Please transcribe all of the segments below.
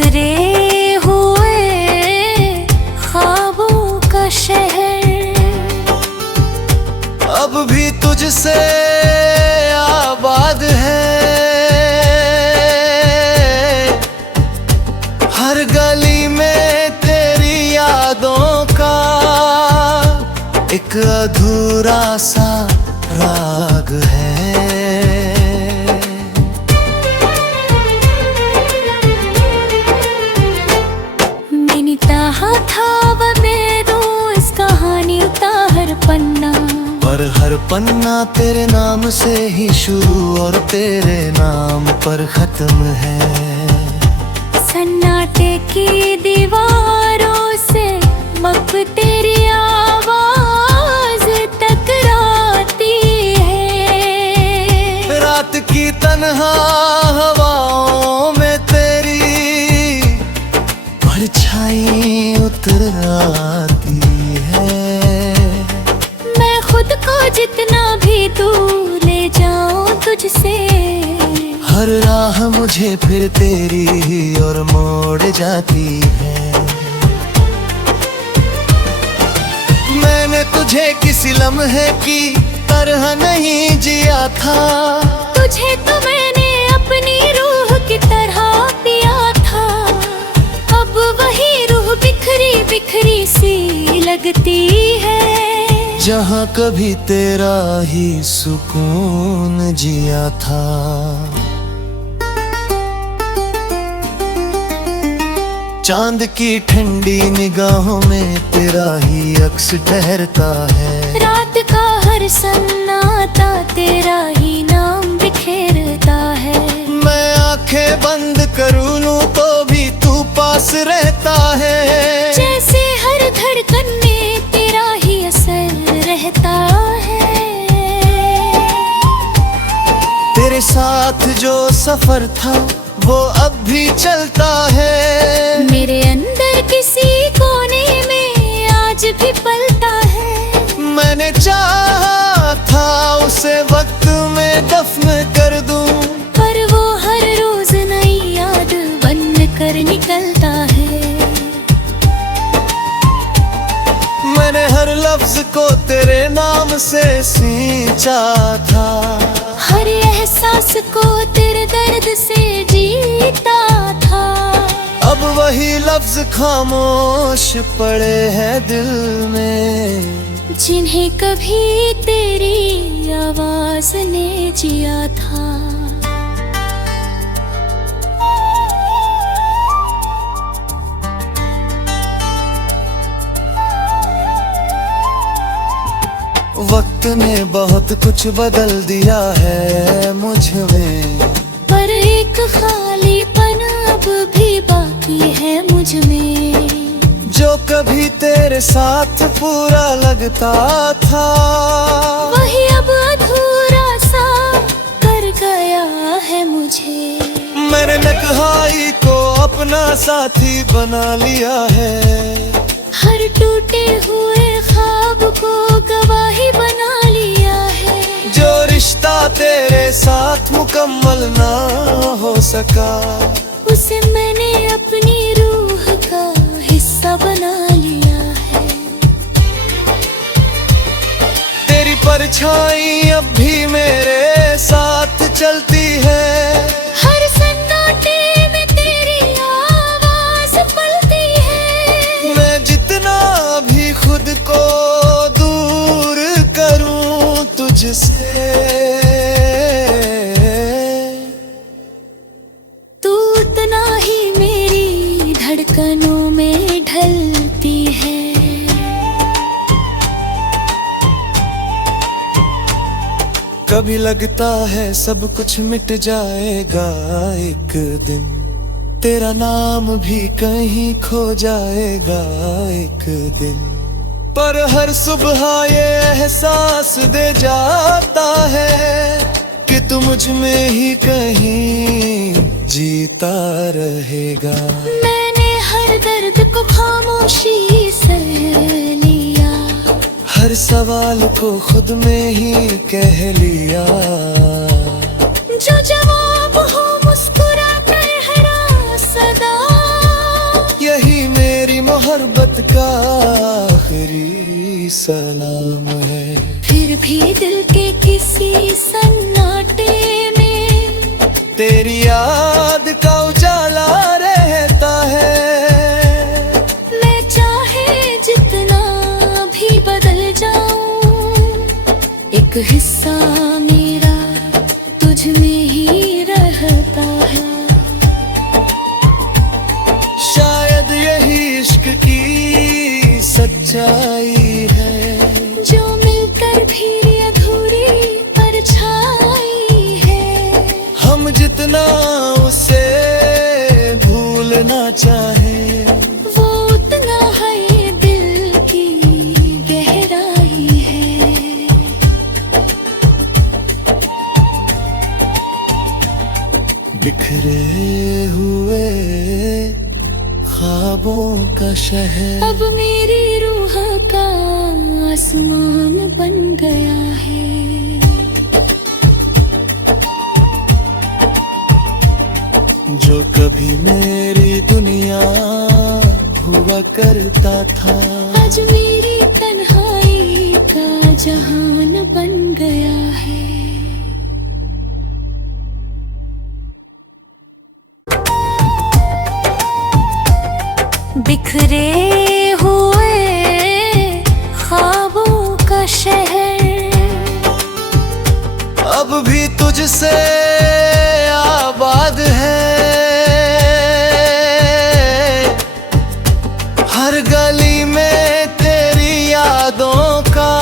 बिखरे हुए ख्वाबों का शहर अब भी तुझसे आबाद है। हर गली में तेरी यादों का एक अधूरा सा राग है। मैंने चाहा था वह मैं दूं इस कहानी का हर पन्ना, पर हर पन्ना तेरे नाम से ही शुरू और तेरे नाम पर खत्म है। सन्नाटे की दीवारों से मक तेरी आवाज टकराती है। रात की तन्हा हवाओं में तेरी परछाई उतर आती है। मैं खुद को जितना भी दूर ले जाऊं तुझसे, हर राह मुझे फिर तेरी ही और मोड़ जाती है। मैंने तुझे किसी लम्हे की तरह नहीं जिया था, तुझे तो मैंने अपनी रूह की तरह पिया था। अब वही रूह बिखरी बिखरी सी लगती है। जहाँ कभी तेरा ही सुकून जिया था। चांद की ठंडी निगाहों में तेरा ही अक्स ठहरता है। रात का हर सन्नाटा तेरा ही नाम बिखेरता है। मैं आंखें बंद करूँ लूं तो भी तू पास रहता है। जैसे हर धड़कन में तेरा ही असर रहता है। तेरे साथ जो सफर था वो अब भी चलता है। मेरे अंदर किसी कोने में आज भी पलता है। मैंने चाहा था उसे वक्त में दफन कर दूं, पर वो हर रोज नई याद बन कर निकलता है। मैंने हर लफ्ज को तेरे नाम से सींचा था, हर एहसास को तेरे दर्द से जीता था। अब वही लफ्ज खामोश पड़े हैं दिल में, जिन्हें कभी तेरी आवाज ने जिया था। वक्त ने बहुत कुछ बदल दिया है मुझ में, पर एक खालीपन अब भी बाकी है मुझ में। जो कभी तेरे साथ पूरा लगता था, वही अब अधूरा सा कर गया है मुझे। मैंने नकहाई को अपना साथी बना लिया है। हर टूटे हुए ख्वाब को गवाही बना लिया है। जो रिश्ता तेरे साथ मुकम्मल ना हो सका, उसे मैंने अपनी रूह का हिस्सा बना लिया है। तेरी परछाई अब भी मेरे साथ चलती है। हर सन्नाटे में तेरी आवाज पलती है। मैं जितना भी खुद को दूर करूं तुझसे, तू उतना ही मेरी धड़कनों में ढलती है। कभी लगता है सब कुछ मिट जाएगा एक दिन, तेरा नाम भी कहीं खो जाएगा एक दिन। पर हर सुबह ये एहसास दे जाता है कि तू मुझ में ही कहीं जीता रहेगा। मैंने हर दर्द को खामोशी से लिया, हर सवाल को खुद में ही कह लिया। जो जवाब हो मुस्कुरा कर हरा सदा का आखिरी सलाम है। फिर भी दिल के किसी सन्नाटे में तेरी याद का उजाला रहता है। मैं चाहे जितना भी बदल जाऊं, एक हिस्सा मेरा तुझ में ही रहता है। शायद यही इश्क की सच्चाई है, जो मिलकर भी अधूरी परछाई है। हम जितना उसे भूलना चाहे, वो उतना है दिल की गहराई है। बिखरे हुए ख्वाबों का शहर अब मेरी रूह का आसमान बन गया है। जो कभी मेरी दुनिया हुआ करता था, आज मेरी तन्हाई का जहान बन गया है। बिखरे हुए ख्वाबों का शहर अब भी तुझसे आबाद है। हर गली में तेरी यादों का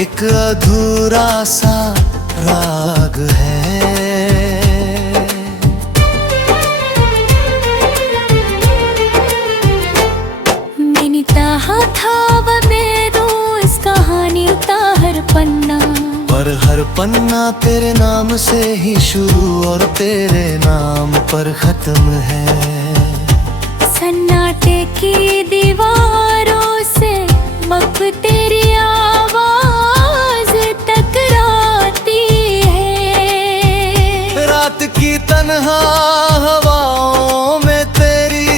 एक अधूरा सा राग है। मैंने चाहा था वह मैं दूं इस कहानी का हर पन्ना, पर हर पन्ना तेरे नाम से ही शुरू और तेरे नाम पर खत्म है। सन्नाटे की दीवारों से मक तेरी आवाज टकराती है। रात की तन्हा हवाओं में तेरी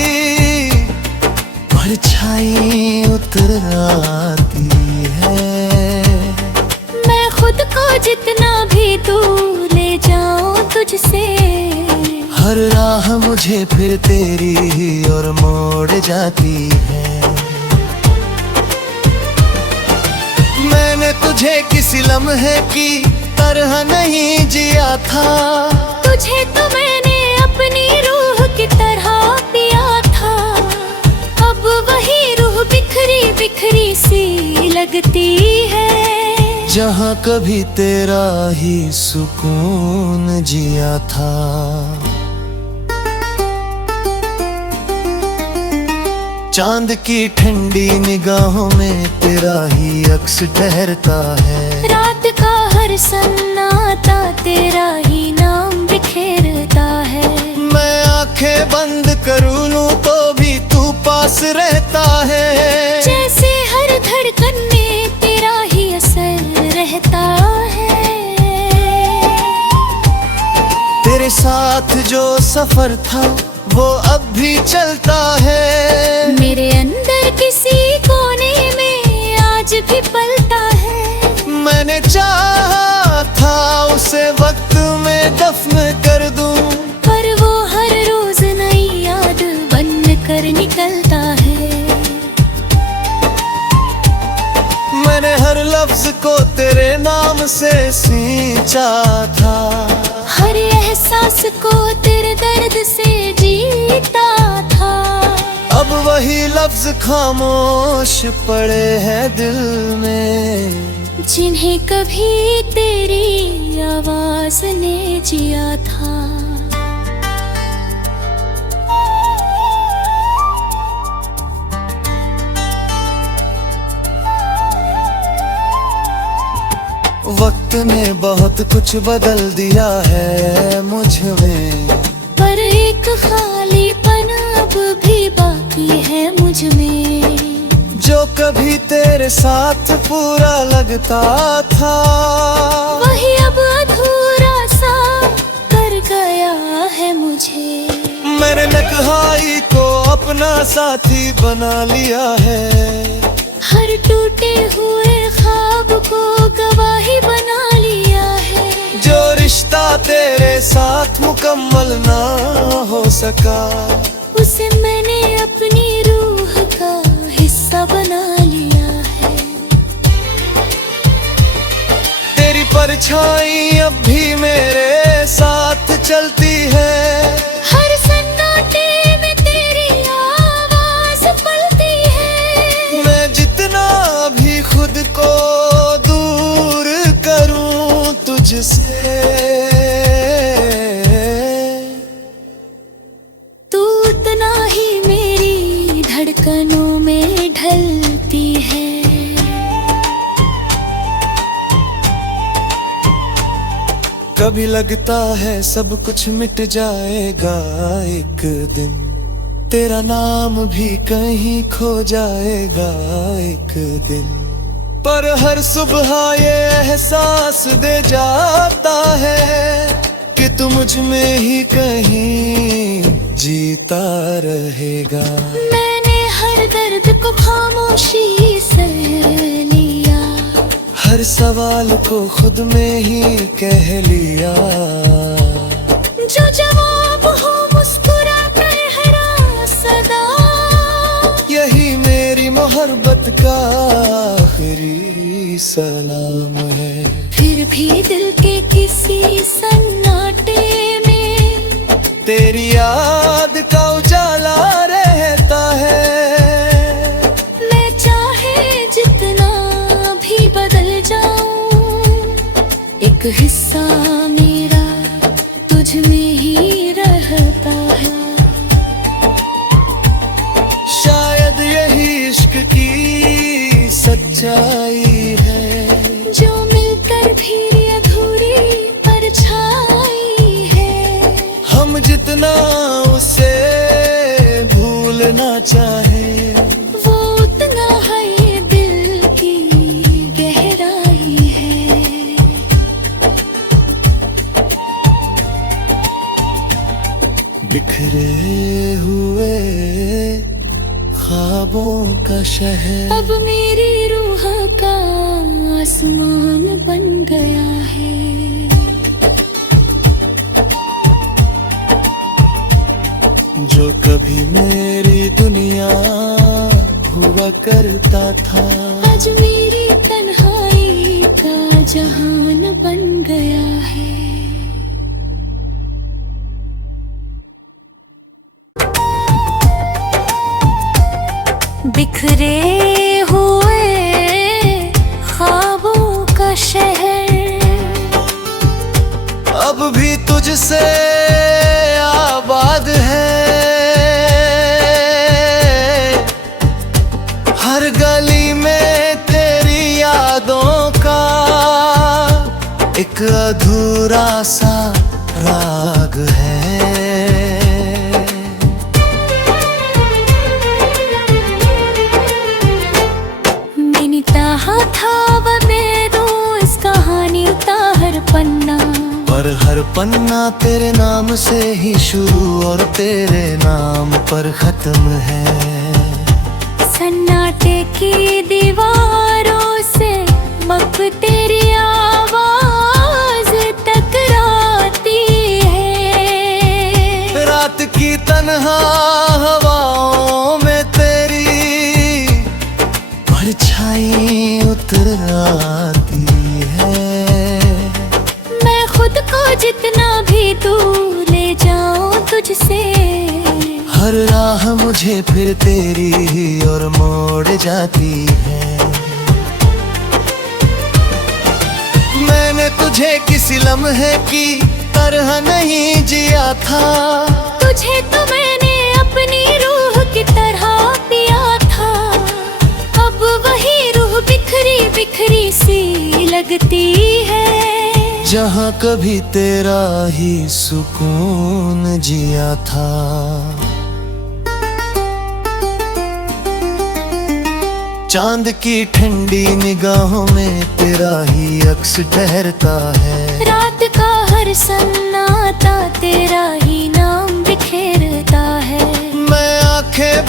परछाई उतर आती है। मैं खुद को जितना भी दूर ले जाऊं तुझसे, हर राह मुझे फिर तेरी ही ओर मोड़ जाती है। मैंने तुझे किसी लम्हे की तरह नहीं जिया था, तुझे तो मैंने अपनी रूह की तरह पिया था। अब वही रूह बिखरी बिखरी सी लगती है। जहाँ कभी तेरा ही सुकून जिया था। चांद की ठंडी निगाहों में तेरा ही अक्स ठहरता है। रात का हर सन्नाटा तेरा ही नाम बिखेरता है। मैं आंखें बंद करूँ लूं तो भी तू पास रहता है। जैसे हर धड़कन में तेरा ही असर रहता है। तेरे साथ जो सफर था वो अब भी चलता है। मेरे अंदर किसी कोने में आज भी पलता है। मैंने चाहा था उसे वक्त में दफन कर दूं, पर वो हर रोज नई याद बन कर निकलता है। मैंने हर लफ्ज को तेरे नाम से सींचा था, हर एहसास को तेरे दर्द से जीता था। अब वही लफ्ज खामोश पड़े हैं दिल में, जिन्हें कभी तेरी आवाज ने जिया था। वक्त ने बहुत कुछ बदल दिया है मुझ में, पर एक खालीपन अब भी बाकी है मुझ में। जो कभी तेरे साथ पूरा लगता था, वही अब अधूरा सा कर गया है मुझे। मैंने नकहाई को अपना साथी बना लिया है। हर टूटे हुए ख्वाब को गवाही बना लिया है। जो रिश्ता तेरे साथ मुकम्मल ना हो सका, उसे मैंने अपनी रूह का हिस्सा बना लिया है। तेरी परछाई अब भी मेरे साथ चलती है। हर सन्नाटे में तेरी आवाज पलती है। मैं जितना भी खुद को दूर करूं तुझसे, तू उतना ही मेरी धड़कनों में ढलती है। कभी लगता है सब कुछ मिट जाएगा एक दिन, तेरा नाम भी कहीं खो जाएगा एक दिन। पर हर सुबह ये एहसास दे जाता है कि तू मुझ में ही कहीं जीता रहेगा। मैंने हर दर्द को खामोशी से लिया, हर सवाल को खुद में ही कह लिया। जो जवाब हो मुस्कुरा कर हरा सदा, यही मेरी मोहब्बत का आखिरी सलाम है। फिर भी दिल के किसी सन्नाटे में तेरी याद का उजाला रहता है। मैं चाहे जितना भी बदल जाऊं, एक हिस्सा मेरा तुझ में ही रहता है। शायद यही इश्क की सच्चाई है, जो मिलकर भी अधूरी परछाई है। हम जितना उसे भूलना चाहे, वो उतना है दिल की गहराई है। बिखरे हुए ख्वाबों का शहर अब मेरी रूह का आसमान बन गया है। जो कभी मेरी दुनिया हुआ करता था, आज मेरी तन्हाई का जहान बन गया है। बिखरे हुए ख्वाबों का शहर अब भी तुझसे आबाद है। हर गली में तेरी यादों का एक अधूरा सा राग है। था वह बेदो इस कहानी का हर पन्ना, पर हर पन्ना तेरे नाम से ही शुरू और तेरे नाम पर खत्म है। सन्नाटे की दीवारों से मक तेरी आवाज टकराती है। रात की तन्हा हवाओं में तेरी परछाई उतर आती है। मैं खुद को जितना भी दूर ले जाऊं तुझसे, हर राह मुझे फिर तेरी ही ओर मोड़ जाती है। मैंने तुझे किसी लम्हे की तरह नहीं जिया था, तुझे तो मैंने अपनी रूह की तरह पिया था। अब वही रूह बिखरी बिखरी सी लगती है, जहाँ कभी तेरा ही सुकून जिया था। चांद की ठंडी निगाहों में तेरा ही अक्स ठहरता है। रात का हर सन्नाटा तेरा ही नाम बिखेरता है। मैं आंखें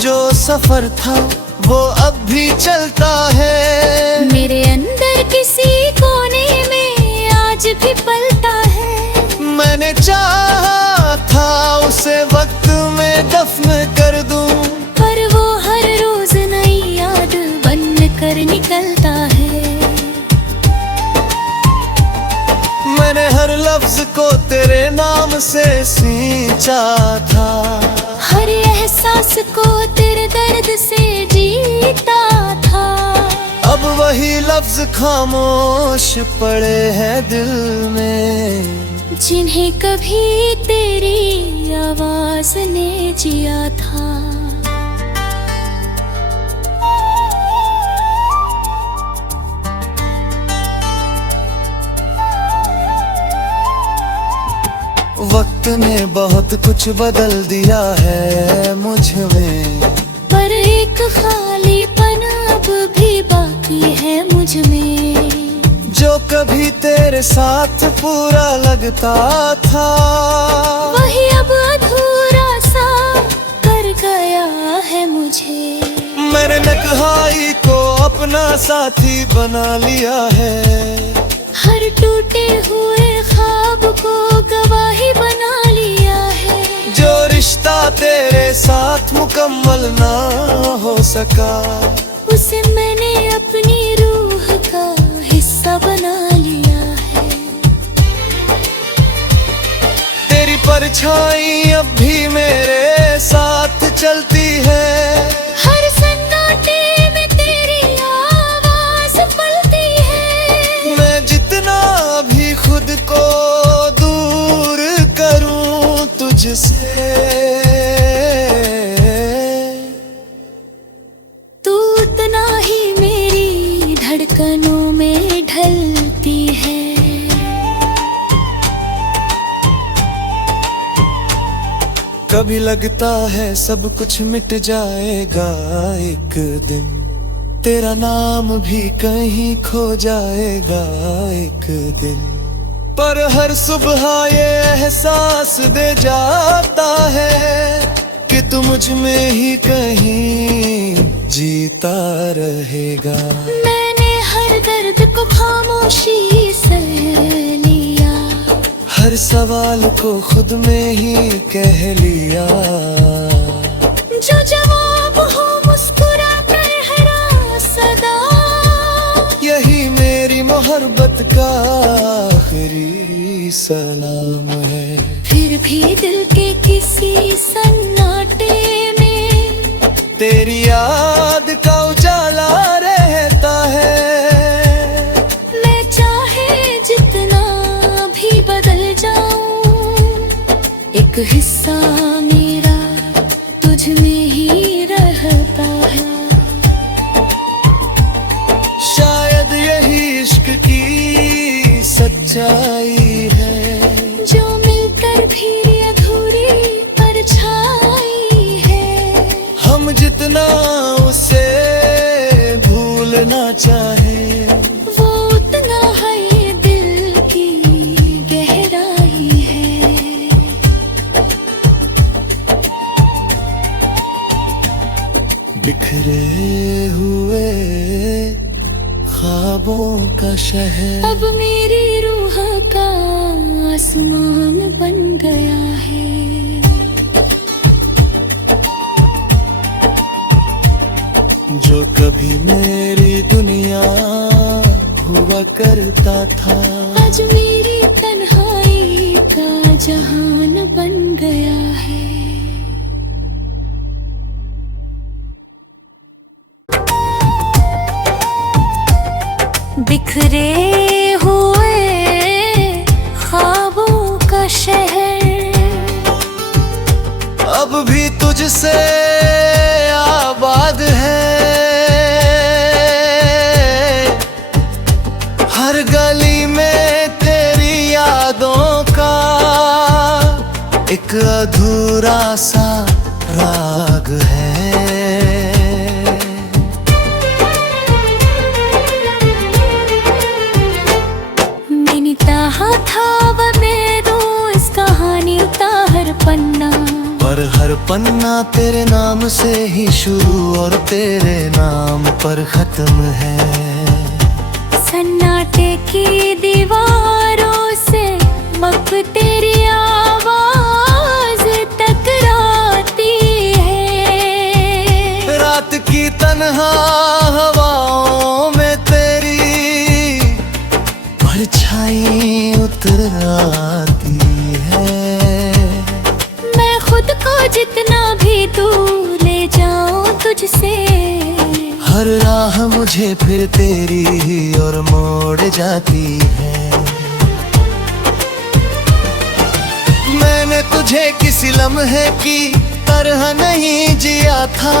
जो सफर था वो अब भी चलता है। मेरे अंदर किसी कोने में आज भी पलता है। मैंने चाहा था उसे वक्त में दफन कर दूं, पर वो हर रोज नई याद बन कर निकलता है। मैंने हर लफ्ज को तेरे नाम से सींचा था, हर एहसास को तेरे दर्द से जीता था। अब वही लफ्ज खामोश पड़े हैं दिल में, जिन्हें कभी तेरी आवाज ने जिया था। वक्त ने बहुत कुछ बदल दिया है मुझ में, पर एक खालीपन अब भी बाकी है मुझ में। जो कभी तेरे साथ पूरा लगता था, वही अब अधूरा सा कर गया है मुझे। मैंने नकहाई को अपना साथी बना लिया है, हर टूटे हुए ख्वाब को गवाही बना लिया है। जो रिश्ता तेरे साथ मुकम्मल ना हो सका, उसे मैंने अपनी रूह का हिस्सा बना लिया है। तेरी परछाई अब भी मेरे साथ चलती है, हर सन्नाटे में तेरी आवाज पलती है। मैं जितना भी खुद को दूर करूं तुझसे, तू उतना ही मेरी धड़कनों में ढलती है। कभी लगता है सब कुछ मिट जाएगा एक दिन, तेरा नाम भी कहीं खो जाएगा एक दिन। पर हर सुबह ये एहसास दे जाता है कि तू मुझ में ही कहीं जीता रहेगा। मैंने हर दर्द को खामोशी से लिया, हर सवाल को खुद में ही कह लिया। जो जवाब हो मुस्कुरा कर हरा सदा, यही मेरी मोहब्बत का आखिरी सलाम है। फिर भी दिल के किसी सन्नाटे में तेरी याद का उजाला रहता है। मैं चाहे जितना भी बदल जाऊं, एक हिस्सा मेरा तुझ में ही रहता है। शायद यही इश्क की सच्चाई है, जो मिलकर भी अधूरी परछाई है। हम जितना उसे भूलना चाहें, वो उतना है दिल की गहराई है। बिखरे हुए ख्वाबों का शहर अब मेरी रूह का आसमान बन गया है। जो कभी मेरी दुनिया हुआ करता था, आज मेरी तन्हाई का जहान बन गया है। बिखरे हुए ख्वाबों का शहर अब भी तुझसे आबाद है। हर गली में तेरी यादों का एक अधूरा सा राग है। मैंने चाहा था वह मैं दूं इस कहानी का हर पन्ना, पर हर पन्ना तेरे नाम से ही शुरू और तेरे नाम पर खत्म है। सन्नाटे की दीवारों से मक तेरी आवाज टकराती है। रात की तन्हा हवाओं में तेरी परछाई उतर आती है। मैं खुद को जितना भी दूर ले जाऊं तुझसे, हर राह मुझे फिर तेरी ही और मोड़ जाती है। मैंने तुझे किसी लम्हे की तरह नहीं जिया था,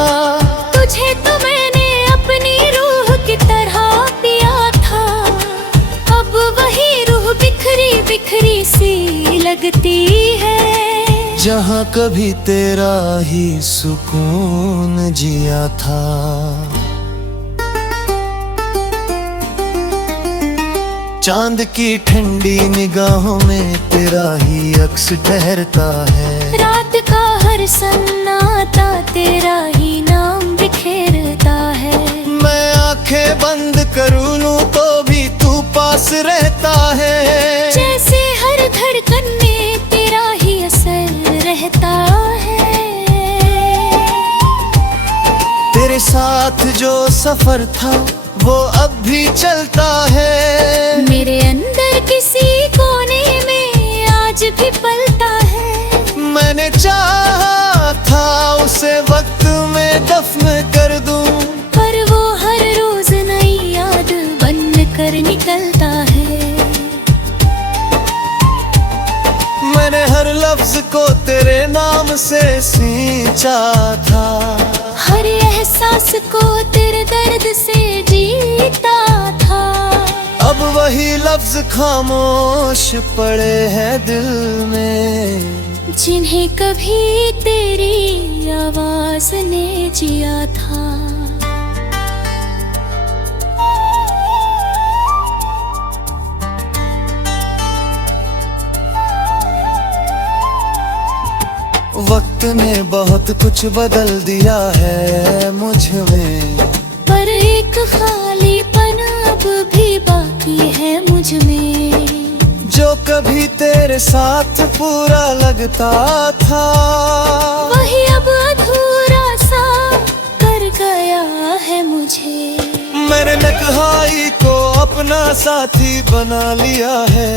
तुझे तो मैंने अपनी रूह की तरह पिया था। अब वही रूह बिखरी बिखरी सी लगती है। जहाँ कभी तेरा ही सुकून जिया था। चांद की ठंडी निगाहों में तेरा ही अक्स ठहरता है। रात का हर सन्नाटा तेरा ही नाम बिखेरता है। मैं आंखें बंद करूँ लूं तो भी तू पास रहता है। जैसे हर धड़कन में तेरा ही असर रहता है। तेरे साथ जो सफर था वो अब भी चलता है। मेरे अंदर किसी कोने में आज भी पलता है। मैंने चाहा था उसे वक्त में दफन कर दूं, पर वो हर रोज नई याद बन कर निकलता है। मैंने हर लफ्ज को तेरे नाम से सींचा था, हर एहसास को तेरे दर्द से जीता था। अब वही लफ्ज खामोश पड़े हैं दिल में, जिन्हें कभी तेरी आवाज ने जिया था। वक्त ने बहुत कुछ बदल दिया है मुझ में, पर एक खालीपन अब भी बाकी है मुझ में। जो कभी तेरे साथ पूरा लगता था वही अब अधूरा सा कर गया है मुझे। मैंने तन्हाई को अपना साथी बना लिया है।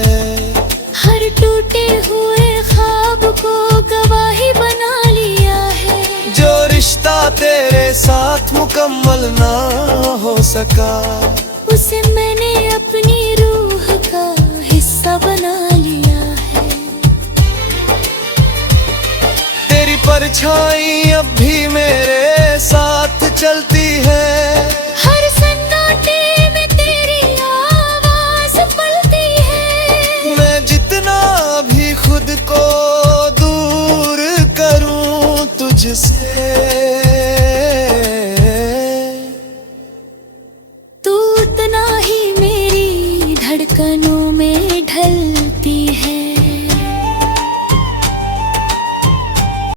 हर टूटे हुए ख्वाब को गवाही बना लिया है। जो रिश्ता तेरे साथ मुकम्मल ना हो सका उसे मैंने अपनी रूह का हिस्सा बना लिया है। तेरी परछाई अब भी मेरे साथ चलती है। हर सन्नाटे में तेरी आवाज पलती है। मैं जितना भी खुद को दूर करूं तुझसे,